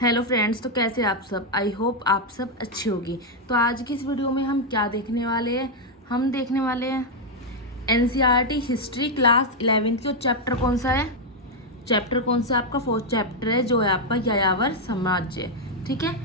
Hello friends, तो कैसे आप सब। आई होप आप सब अच्छी होगी। तो आज की इस वीडियो में हम क्या देखने वाले हैं, हम देखने वाले हैं एनसीईआरटी हिस्ट्री क्लास 11 की। चैप्टर कौन सा है, चैप्टर कौन सा आपका फोर्थ चैप्टर है, जो है आपका यायावर साम्राज्य। ठीक है,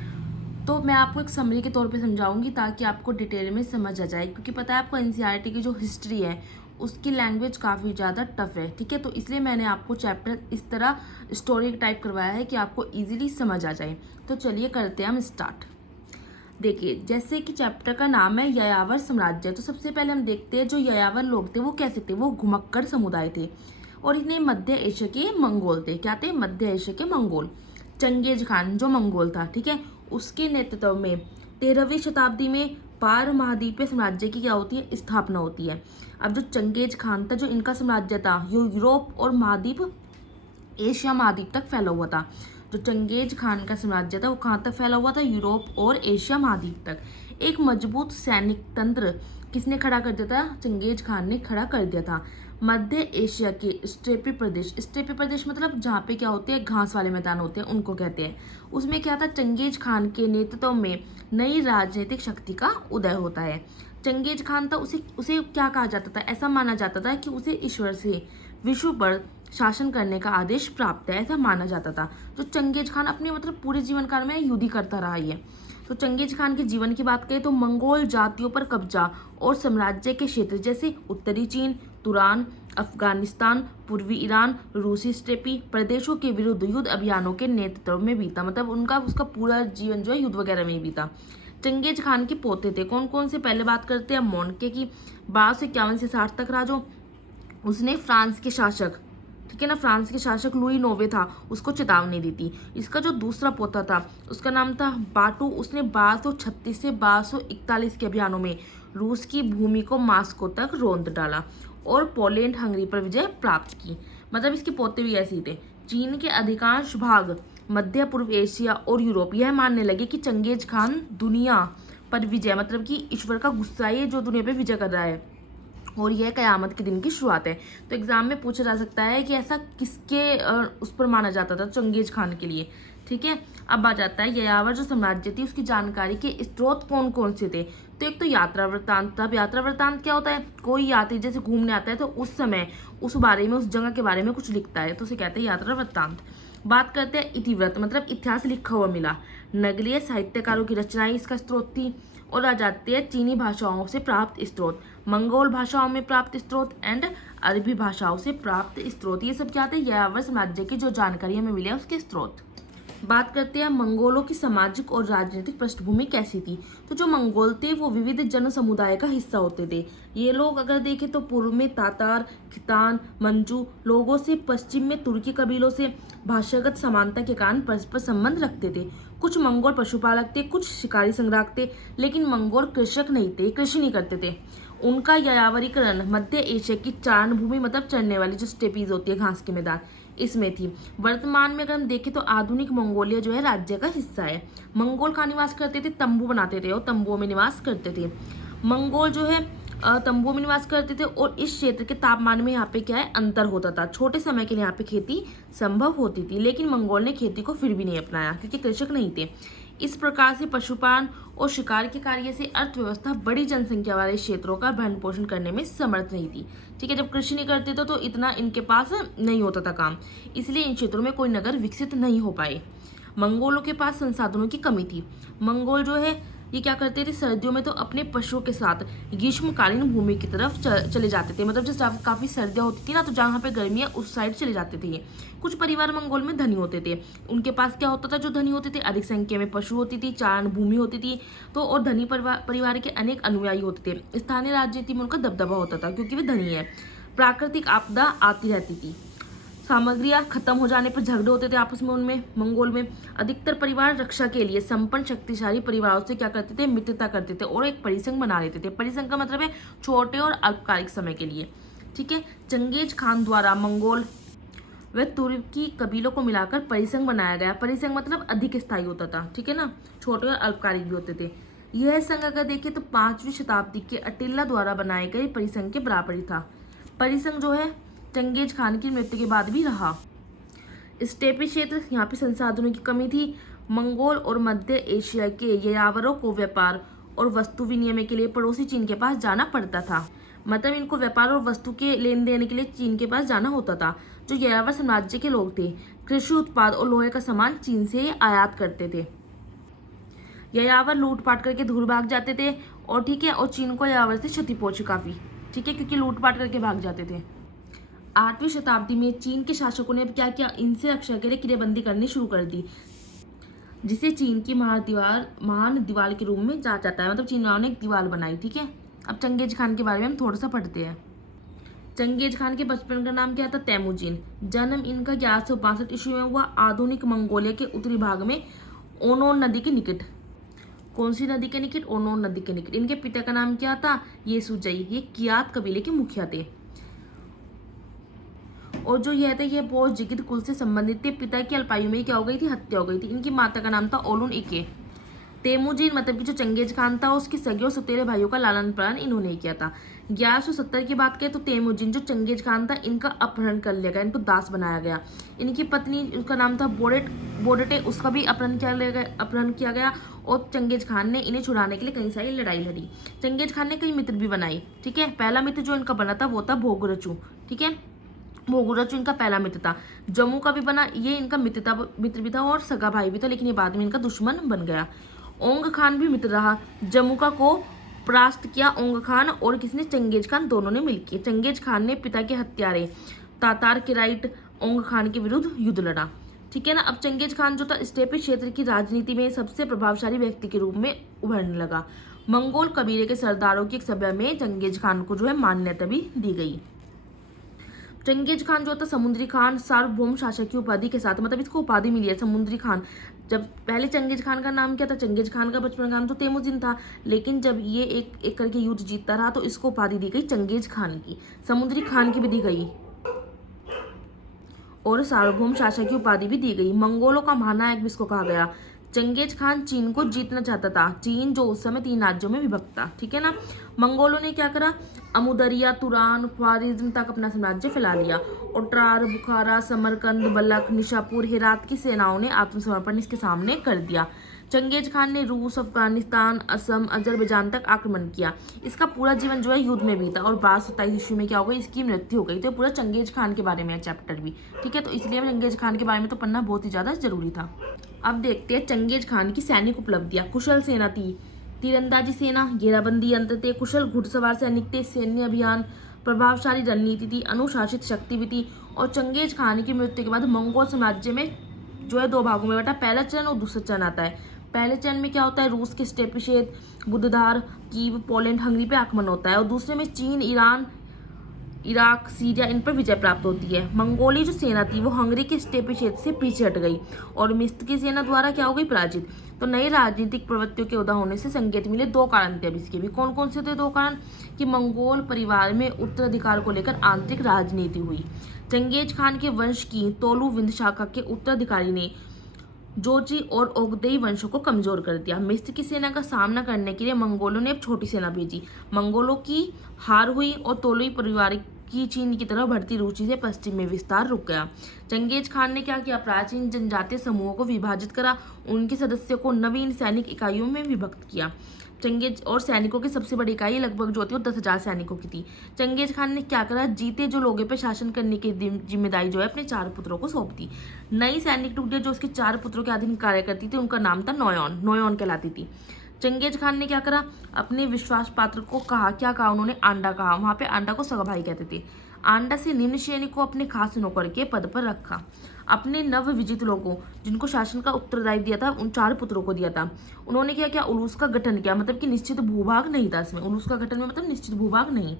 तो मैं आपको एक समरी के तौर पे समझाऊंगी ताकि आपको डिटेल में समझ आ जाए, क्योंकि पता है आपको एनसीईआरटी की जो हिस्ट्री है उसकी लैंग्वेज काफ़ी ज़्यादा टफ है। ठीक है, तो इसलिए मैंने आपको चैप्टर इस तरह स्टोरी टाइप करवाया है कि आपको इजीली समझ आ जाए। तो चलिए करते हैं हम स्टार्ट। देखिए, जैसे कि चैप्टर का नाम है यायावर साम्राज्य, तो सबसे पहले हम देखते हैं जो यायावर लोग थे वो कैसे थे। वो घुमक्कड़ समुदाय थे और इन्हें मध्य एशिया के मंगोल थे। क्या थे? मध्य एशिया के मंगोल। चंगेज खान जो मंगोल था, ठीक है, उसके नेतृत्व में 13वीं शताब्दी में पार महाद्वीपीय साम्राज्य की क्या होती है, स्थापना होती है। अब जो चंगेज खान था, जो इनका साम्राज्य था, यूरोप और महाद्वीप एशिया महाद्वीप तक फैला हुआ था। जो चंगेज खान का साम्राज्य था वो कहाँ तक फैला हुआ था? यूरोप और एशिया महाद्वीप तक। एक मजबूत सैनिक तंत्र किसने खड़ा कर दिया था? चंगेज खान ने खड़ा कर दिया था। मध्य एशिया के स्टेपी प्रदेश, स्टेपी प्रदेश मतलब जहाँ पे क्या होते हैं, घास वाले मैदान होते हैं, उनको कहते हैं। उसमें क्या था? चंगेज खान के नेतृत्व में नई राजनीतिक शक्ति का उदय होता है। चंगेज खान था, उसे उसे क्या कहा जाता था? ऐसा माना जाता था कि उसे ईश्वर से विश्व पर शासन करने का आदेश प्राप्त है, ऐसा माना जाता था। जो चंगेज खान अपने मतलब पूरे जीवन काल में युद्ध ही करता रहा है। तो चंगेज खान के जीवन की बात करें तो मंगोल जातियों पर कब्जा और साम्राज्य के क्षेत्र जैसे उत्तरी चीन, तुरान, अफगानिस्तान, पूर्वी ईरान, रूसी स्टेपी प्रदेशों के विरुद्ध युद्ध अभियानों के नेतृत्व में बीता। मतलब उसका पूरा जीवन जो है युद्ध वगैरह में ही बीता। चंगेज खान के पोते थे कौन कौन से? पहले बात करते हैं मोन्के की। 1251 से 60 तक राजो। उसने फ्रांस के शासक, ठीक है ना, फ्रांस के शासक लुई नोवे था, उसको चेतावनी दी थी। इसका जो दूसरा पोता था उसका नाम था बाटू। उसने 1236 से 1241 के अभियानों में रूस की भूमि को मास्को तक रौंद डाला और पोलैंड हंगरी पर विजय प्राप्त की। मतलब इसके पोते भी ऐसे ही थे। चीन के अधिकांश भाग, मध्य पूर्व एशिया और यूरोप यह मानने लगे कि चंगेज खान दुनिया पर विजय, मतलब कि ईश्वर का गुस्सा है जो दुनिया पर विजय कर रहा है और यह कयामत के दिन की शुरुआत है। तो एग्जाम में पूछा जा सकता है कि ऐसा किसके उस पर माना जाता था? चंगेज खान के लिए। ठीक है, अब आ जाता है यायावर जो साम्राज्य थी उसकी जानकारी के स्रोत कौन कौन से थे। तो एक तो यात्रा वृत्तांत था। अब यात्रा वृत्तांत क्या होता है? कोई यात्री जैसे घूमने आता है तो उस समय उस बारे में, उस जगह के बारे में कुछ लिखता है, तो उसे कहते हैं यात्रा वृत्तांत। बात करते हैं इतिवृत्त, मतलब इतिहास लिखा हुआ मिला। नगरीय साहित्यकारों की रचनाएं इसका स्रोत थी। और आ जाते हैं चीनी भाषाओं से प्राप्त स्रोत, मंगोल भाषाओं में प्राप्त स्रोत एंड अरबी भाषाओं से प्राप्त स्रोत। ये सब क्या थे? यायावर साम्राज्य की जो जानकारी हमें मिली है उसके स्रोत। बात करते हैं मंगोलों की सामाजिक और राजनीतिक पृष्ठभूमि कैसी थी। तो जो मंगोल थे वो विविध जन समुदाय का हिस्सा होते थे। ये लोग अगर देखें तो पूर्व में तातार, खितान, मंजू लोगों से, पश्चिम में तुर्की कबीलों से भाषागत समानता के कारण परस्पर संबंध रखते थे। कुछ मंगोल पशुपालक थे, कुछ शिकारी संग्राहक थे, लेकिन मंगोल कृषक नहीं थे, कृषि नहीं करते थे। उनका यायावरीकरण मध्य एशिया की चारण भूमि, मतलब चरने वाली जो स्टेपीज होती है, घास के मैदान, इसमें थी। वर्तमान में अगर हम देखें तो आधुनिक मंगोलिया जो है राज्य का हिस्सा है। मंगोल कहाँ निवास करते थे? तंबू बनाते थे और तंबुओं में निवास करते थे। मंगोल जो है तंबुओं में निवास करते थे और इस क्षेत्र के तापमान में यहाँ पे क्या है, अंतर होता था। छोटे समय के लिए यहाँ पे खेती संभव होती थी, लेकिन मंगोल ने खेती को फिर भी नहीं अपनाया क्योंकि कृषक नहीं थे। इस प्रकार से पशुपालन और शिकार के कार्य से अर्थव्यवस्था बड़ी जनसंख्या वाले क्षेत्रों का भरण पोषण करने में समर्थ नहीं थी। ठीक है, जब कृषि नहीं करते थे तो इतना इनके पास नहीं होता था काम, इसलिए इन क्षेत्रों में कोई नगर विकसित नहीं हो पाए। मंगोलों के पास संसाधनों की कमी थी। मंगोल जो है ये क्या करते थे? सर्दियों में तो अपने पशुओं के साथ ग्रीष्मकालीन भूमि की तरफ चले जाते थे। मतलब जैसे काफी सर्दियां होती थी ना, तो जहाँ पे गर्मी है उस साइड चले जाते थे। कुछ परिवार मंगोल में धनी होते थे। उनके पास क्या होता था? जो धनी होते थे अधिक संख्या में पशु होती थी, चारण भूमि होती थी, तो और धनी परिवार के अनेक अनुयायी होते थे। स्थानीय राजनीति में उनका दबदबा होता था क्योंकि वे धनी है। प्राकृतिक आपदा आती रहती थी। सामग्रियां खत्म हो जाने पर झगड़े होते थे आपस में उनमें। मंगोल में अधिकतर परिवार रक्षा के लिए संपन्न शक्तिशाली परिवारों से क्या करते थे? मित्रता करते थे और एक परिसंघ बना लेते थे। परिसंघ का मतलब है छोटे और अल्पकालिक समय के लिए। ठीक है, चंगेज खान द्वारा मंगोल व तुर्की कबीलों को मिलाकर परिसंघ बनाया गया। परिसंघ मतलब अधिक स्थायी होता था, ठीक है ना, छोटे और अल्पकालिक भी होते थे। यह संघ अगर देखें तो 5वीं शताब्दी के अटिल्ला द्वारा बनाए गए परिसंघ के बराबर ही था। परिसंघ जो है चंगेज खान की मृत्यु के बाद भी रहा। स्टेपी क्षेत्र, यहाँ पे संसाधनों की कमी थी। मंगोल और मध्य एशिया के यायावरों को व्यापार और वस्तु विनिमय के लिए पड़ोसी चीन के पास जाना पड़ता था। मतलब इनको व्यापार और वस्तु के लेन देन के लिए चीन के पास जाना होता था। जो यायावर साम्राज्य के लोग थे कृषि उत्पाद और लोहे का सामान चीन से आयात करते थे। यायावर लूटपाट करके दूर भाग जाते थे और ठीक है, और चीन को यायावर से क्षति पहुंची काफी, ठीक है, क्योंकि लूटपाट करके भाग जाते थे। 8वीं शताब्दी में चीन के शासकों ने अब क्या किया, इनसे रक्षा के लिए किलेबंदी करनी शुरू कर दी, जिसे चीन की महान दीवार के रूप में जाना जाता है। मतलब चीन वालों ने एक दीवार बनाई, ठीक है। अब चंगेज खान के बारे में हम थोड़ा सा पढ़ते हैं। चंगेज खान के बचपन का नाम क्या था, तैमूजिन। जन्म इनका 1162 ईस्वी में हुआ, आधुनिक मंगोलिया के उत्तरी भाग में ओनोन नदी के निकट। कौन सी नदी के निकट, ओनोन नदी के निकट। इनके पिता का नाम क्या था, येसुजई। ये कियात कबीले के मुखिया थे। और जो यह थे ये बहुत जिगिद कुल से संबंधित थे। पिता की अल्पायु में क्या हो गई थी, हत्या हो गई थी। इनकी माता का नाम था ओलुन इके। तेमुजिन मतलब कि जो चंगेज खान था उसके सगे और सौतेले भाइयों का लालन पालन इन्होंने किया था। 1170 की बात करें तो तेमुजिन जो चंगेज खान था इनका अपहरण कर लिया गया, इनको दास बनाया गया। इनकी पत्नी, उसका नाम था बोडेटे, उसका भी अपहरण किया गया और चंगेज खान ने इन्हें छुड़ाने के लिए कई सारी लड़ाई लड़ी। चंगेज खान ने कई मित्र भी बनाए, ठीक है। पहला मित्र जो इनका बना था वो था भोगुरचू, ठीक है। भोगुरचू इनका पहला मित्र था। जम्मू का भी बना, ये इनका मित्र भी था और सगा भाई भी था, लेकिन ये बाद में इनका दुश्मन बन गया। ओंग खान भी मित्र रहा। जमुका को परास्त किया ओंग खान और किसने, चंगेज खान, दोनों ने मिलकर। चंगेज खान ने पिता के हत्यारे तातार किराइट ओंग खान के विरुद्ध युद्ध लड़ा, ठीक है ना। अब चंगेज खान जो था स्टेपी क्षेत्र की राजनीति में सबसे प्रभावशाली व्यक्ति के रूप में उभरने लगा। मंगोल कबीले के सरदारों की एक सभा में चंगेज खान को जो है मान्यता भी दी गई। चंगेज खान जो था समुद्री खान, सार्वभौम शासक की उपाधि के साथ, मतलब इसको उपाधि मिली है समुद्री खान। जब पहले चंगेज खान का नाम क्या था, चंगेज खान का बचपन का नाम तो तेमुजिन था, लेकिन जब ये एक एक करके युद्ध जीतता रहा तो इसको उपाधि दी गई चंगेज खान की। समुद्री खान की भी दी गई और सार्वभौम शासक की उपाधि भी दी गई। मंगोलों का महानायक भी इसको कहा गया। चंगेज खान चीन को जीतना चाहता था। चीन जो उस समय 3 राज्यों में विभक्त था, ठीक है ना। मंगोलों ने क्या करा, अमुदरिया, तुरान, ख्वारिज्म तक अपना साम्राज्य फैला लिया। ओट्रार, बुखारा, समरकंद, बलख, निशापुर, हेरात की सेनाओं ने आत्मसमर्पण इसके सामने कर दिया। चंगेज खान ने रूस, अफगानिस्तान, असम, अजरबैजान तक आक्रमण किया। इसका पूरा जीवन जो है युद्ध में बीता और 1227 ईस्वी में क्या हो गई, इसकी मृत्यु हो गई। तो पूरा चंगेज खान के बारे में है चैप्टर भी, ठीक है। तो इसलिए चंगेज खान के बारे में तो पढ़ना बहुत ही ज्यादा जरूरी था। अब देखते हैं चंगेज खान की सैनिक उपलब्धियां। कुशल सेना थी, तीरंदाजी सेना, घेराबंदी यंत्र थे, कुशल घुड़सवार सैनिक थे, सैन्य अभियान, प्रभावशाली रणनीति थी, अनुशासित शक्ति भी थी। और चंगेज खान की मृत्यु के बाद मंगोल साम्राज्य में जो है 2 भागों में बटा, पहला चरण और दूसरा चरण आता है। पहले चरण में क्या होता है, रूस के स्टेपी क्षेत्र, बुद्धधार, कीव, पोलैंड, हंगरी पे आक्रमण होता है और दूसरे में चीन, ईरान, इराक, सीरिया, इन पर विजय प्राप्त होती है। मंगोली जो सेना थी वो हंगरी के स्टेपी क्षेत्र से पीछे हट गई और मिस्र की सेना द्वारा क्या हो गई, पराजित। तो नई राजनीतिक प्रवृत्तियों के उदय होने से संकेत मिले। 2 कारण थे अब इसके भी। कौन कौन से थे 2 कारण, कि मंगोल परिवार में उत्तराधिकार को लेकर आंतरिक राजनीति हुई। चंगेज खान के वंश की तोलू विंध्य शाखा के उत्तराधिकारी ने जोची और ओगदेई वंशों को कमजोर कर दिया। मिस्र की सेना का सामना करने के लिए मंगोलों ने अब छोटी सेना भेजी। मंगोलों की हार हुई और तोलुई परिवार की चीन की तरफ बढ़ती रुचि से पश्चिम में विस्तार रुक गया। चंगेज खान ने क्या किया, प्राचीन जनजातीय समूहों को विभाजित करा, उनके सदस्यों को नवीन सैनिक इकाइयों में विभक्त किया। चंगेज और सैनिकों की सबसे बड़ी इकाई लगभग जो थी वो 10,000 सैनिकों की थी। चंगेज खान ने क्या करा, जीते जो लोगों पर शासन करने की जिम्मेदारी जो है अपने 4 पुत्रों को सौंप दी। नई सैनिक टुकड़ियां जो उसके 4 पुत्रों के अधीन कार्य करती थी उनका नाम था नोयॉन कहलाती थी। चंगेज खान ने क्या करा, अपने विश्वास पात्र को कहा, क्या कहा उन्होंने, आंडा कहा। वहां पे आंडा को सगा भाई कहते थे। आंडा से निम्न श्रेणी को अपने खास नौकर के पद पर रखा। अपने नव विजित लोगों जिनको शासन का उत्तरदायित्व दिया था उन 4 पुत्रों को दिया था। उन्होंने क्या किया, उलूस का गठन किया, मतलब कि निश्चित भूभाग नहीं था इसमें। उलूस का गठन में मतलब निश्चित भूभाग नहीं।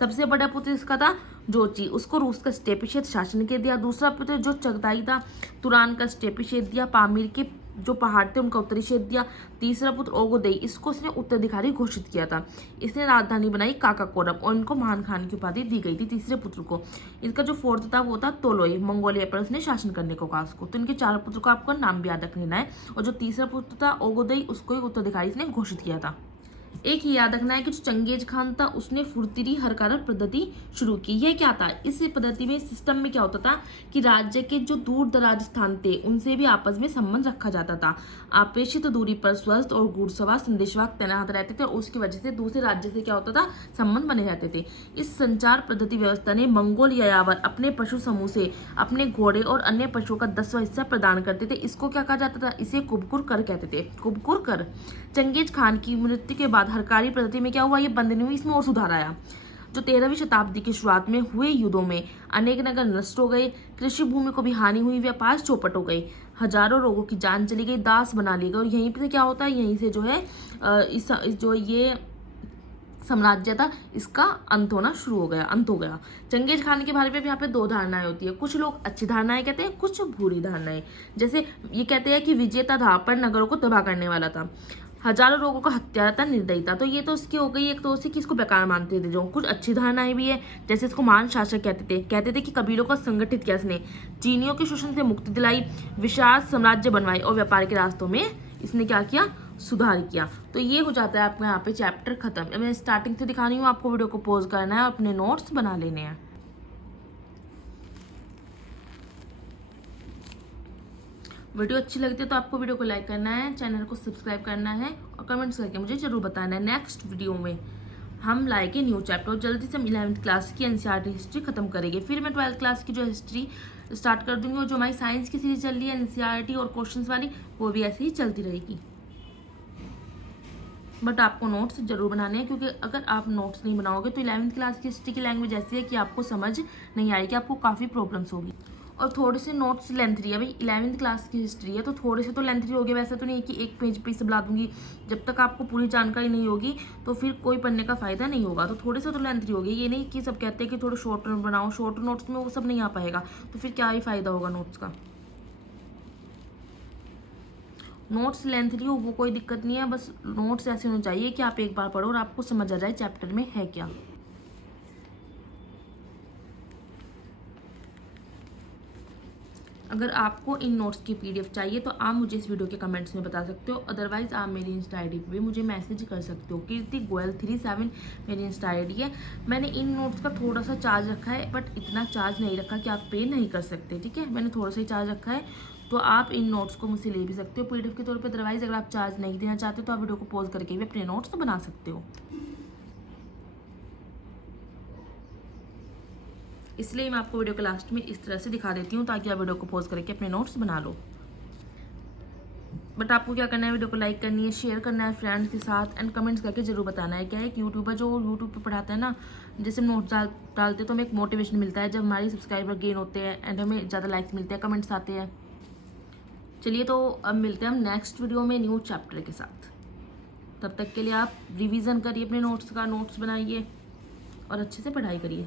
सबसे बड़ा पुत्र इसका था जोची, उसको रूस का स्टेपी क्षेत्र शासन के दिया। दूसरा पुत्र जो चगताई था, तुरान का स्टेपी क्षेत्र दिया। पामीर के जो पहाड़ थे उनका उत्तरी क्षेत्र दिया। तीसरा पुत्र ओगोदेई, इसको इसने उत्तराधिकारी घोषित किया था। इसने राजधानी बनाई काकाकोरम और इनको महान खान की उपाधि दी गई थी तीसरे पुत्र को। इसका जो 4th था वो था तोलोई, मंगोलिया पर उसने शासन करने को कहा उसको। तो इनके 4 पुत्र को आपको नाम भी याद रख लेना है। और जो तीसरा पुत्र था ओगोदेई, उसको ही उत्तराधिकारी इसने घोषित किया था। एक ही याद रखना है कि जो चंगेज खान था उसने फुर्तीली हरकारत पद्धति शुरू की। यह क्या था, इस पद्धति में सिस्टम में क्या होता था कि राज्य के जो दूर दराज स्थान थे उनसे भी आपस में संबंध रखा जाता था। अपेक्षित दूरी पर स्वस्थ और घुड़सवार संदेशवाहक तैनात रहते थे और उसकी वजह से दूसरे राज्य से क्या होता था, संबंध बने रहते थे। इस संचार पद्धति व्यवस्था ने मंगोल यायावर अपने पशु समूह से अपने घोड़े और अन्य पशुओं का 10वां हिस्सा प्रदान करते थे। इसको क्या कहा जाता था, इसे कुबकुर कर कहते थे, कुबकुर कर। चंगेज खान की मृत्यु के बाद हरकारी पद्धति में क्या हुआ, ये बंद नहीं हुई, इसमें और सुधार आया। जो 13वीं शताब्दी की शुरुआत में हुए युद्धों में अनेक नगर नष्ट हो गए, कृषि भूमि को भी हानि हुई, व्यापार चौपट हो गई, हजारों लोगों की जान चली गई, दास बना लिए गए। और यहीं पे क्या होता है, यहीं से जो है इस जो ये साम्राज्य था इसका अंत होना शुरू हो गया, अंत हो गया। चंगेज खान के बारे में भी यहाँ पे दो धारणाएं होती है। कुछ लोग अच्छी धारणाएं कहते हैं, कुछ बुरी धारणाएं। जैसे ये कहते हैं कि विजेता था पर नगरों को तबाह करने वाला था, हजारों लोगों का हत्यारा था, निर्दयी था। तो ये तो उसकी हो गई एक तो उसी की इसको बेकार मानते थे। जो कुछ अच्छी धारणाएं भी है, जैसे इसको महान शासक कहते थे कि कबीलों को संगठित किया इसने, चीनियों के शोषण से मुक्ति दिलाई, विशाल साम्राज्य बनवाई और व्यापार के रास्तों में इसने क्या किया, सुधार किया। तो ये हो जाता है आपका यहाँ पे चैप्टर खत्म। अब मैं स्टार्टिंग से दिखा रही हूँ, आपको वीडियो को पॉज करना है और अपने नोट्स बना लेने हैं। वीडियो अच्छी लगती है तो आपको वीडियो को लाइक करना है, चैनल को सब्सक्राइब करना है और कमेंट्स करके मुझे जरूर बताना है। नेक्स्ट वीडियो में हम लाएंगे न्यू चैप्टर और जल्दी से हम 11वीं क्लास की एनसीईआरटी हिस्ट्री खत्म करेंगे। फिर मैं 12th क्लास की जो हिस्ट्री स्टार्ट कर दूंगी और जो हमारी साइंस की सीरीज चल रही है एनसीईआरटी और क्वेश्चंस वाली, वो भी ऐसे ही चलती रहेगी। बट आपको नोट्स जरूर बनाने हैं, क्योंकि अगर आप नोट्स नहीं बनाओगे तो 11वीं क्लास की हिस्ट्री की लैंग्वेज ऐसी है कि आपको समझ नहीं आएगी, आपको काफ़ी प्रॉब्लम्स होगी। और थोड़े से नोट्स लेंथरी है भाई, 11वीं क्लास की हिस्ट्री है तो थोड़े से तो लेंथरी हो गए। वैसे तो नहीं कि एक पेज पे सब ला दूंगी, जब तक आपको पूरी जानकारी नहीं होगी तो फिर कोई पढ़ने का फ़ायदा नहीं होगा। तो थोड़े से तो लेंथरी हो गई, ये नहीं कि सब कहते हैं कि थोड़े शॉर्ट नोट बनाओ, शॉर्ट नोट्स में वो सब नहीं आ पाएगा, तो फिर क्या ही फ़ायदा होगा नोट्स का। नोट्स लेंथरी हो वो कोई दिक्कत नहीं है, बस नोट्स ऐसे होने चाहिए कि आप एक बार पढ़ो और आपको समझ आ जाए चैप्टर में है क्या। अगर आपको इन नोट्स की पीडीएफ चाहिए तो आप मुझे इस वीडियो के कमेंट्स में बता सकते हो, अदरवाइज आप मेरी इंस्टा आईडी पे भी मुझे मैसेज कर सकते हो। कीर्ति गोयल 37 मेरी इंस्टा आईडी है। मैंने इन नोट्स का थोड़ा सा चार्ज रखा है, बट इतना चार्ज नहीं रखा कि आप पे नहीं कर सकते, ठीक है। मैंने थोड़ा सा ही चार्ज रखा है, तो आप इन नोट्स को मुझसे ले भी सकते हो पीडीएफ के तौर पर। अदरवाइज अगर आप चार्ज नहीं देना चाहते तो आप वीडियो को पॉज करके भी अपने नोट्स बना सकते हो। इसलिए मैं आपको वीडियो के लास्ट में इस तरह से दिखा देती हूँ ताकि आप वीडियो को पॉज करके अपने नोट्स बना लो। बट आपको क्या करना है, वीडियो को लाइक करनी है, शेयर करना है फ्रेंड्स के साथ एंड कमेंट्स करके जरूर बताना है। क्या है, एक यूट्यूबर जो यूट्यूब पे पढ़ाता है ना, जैसे हम नोट्स डालते हैं तो हमें एक मोटिवेशन मिलता है जब हमारे सब्सक्राइबर गेन होते हैं एंड हमें ज़्यादा लाइक्स मिलते हैं, कमेंट्स आते हैं। चलिए तो अब मिलते हैं हम नेक्स्ट वीडियो में न्यू चैप्टर के साथ। तब तक के लिए आप रिविज़न करिए अपने नोट्स का, नोट्स बनाइए और अच्छे से पढ़ाई करिए।